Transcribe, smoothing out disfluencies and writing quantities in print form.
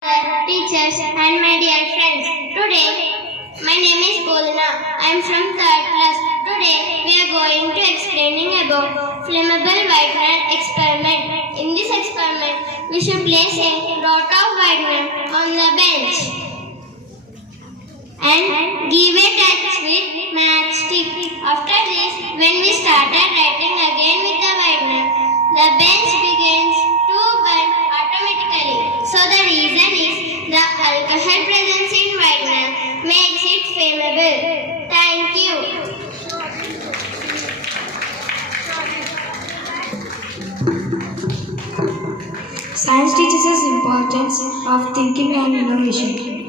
teachers and my dear friends. Today, my name is Polina. I am from 3rd class. Today, we are going to explaining about flammable whitener experiment. In this experiment, we should place a dot of whitener on the bench and give a touch with matchstick. After this, when we started writing again with the whitener, the bench begins to burn automatically. So the reason is the alcohol presence in whitener makes it flammable. Thank you. Science teaches us importance of thinking and innovation.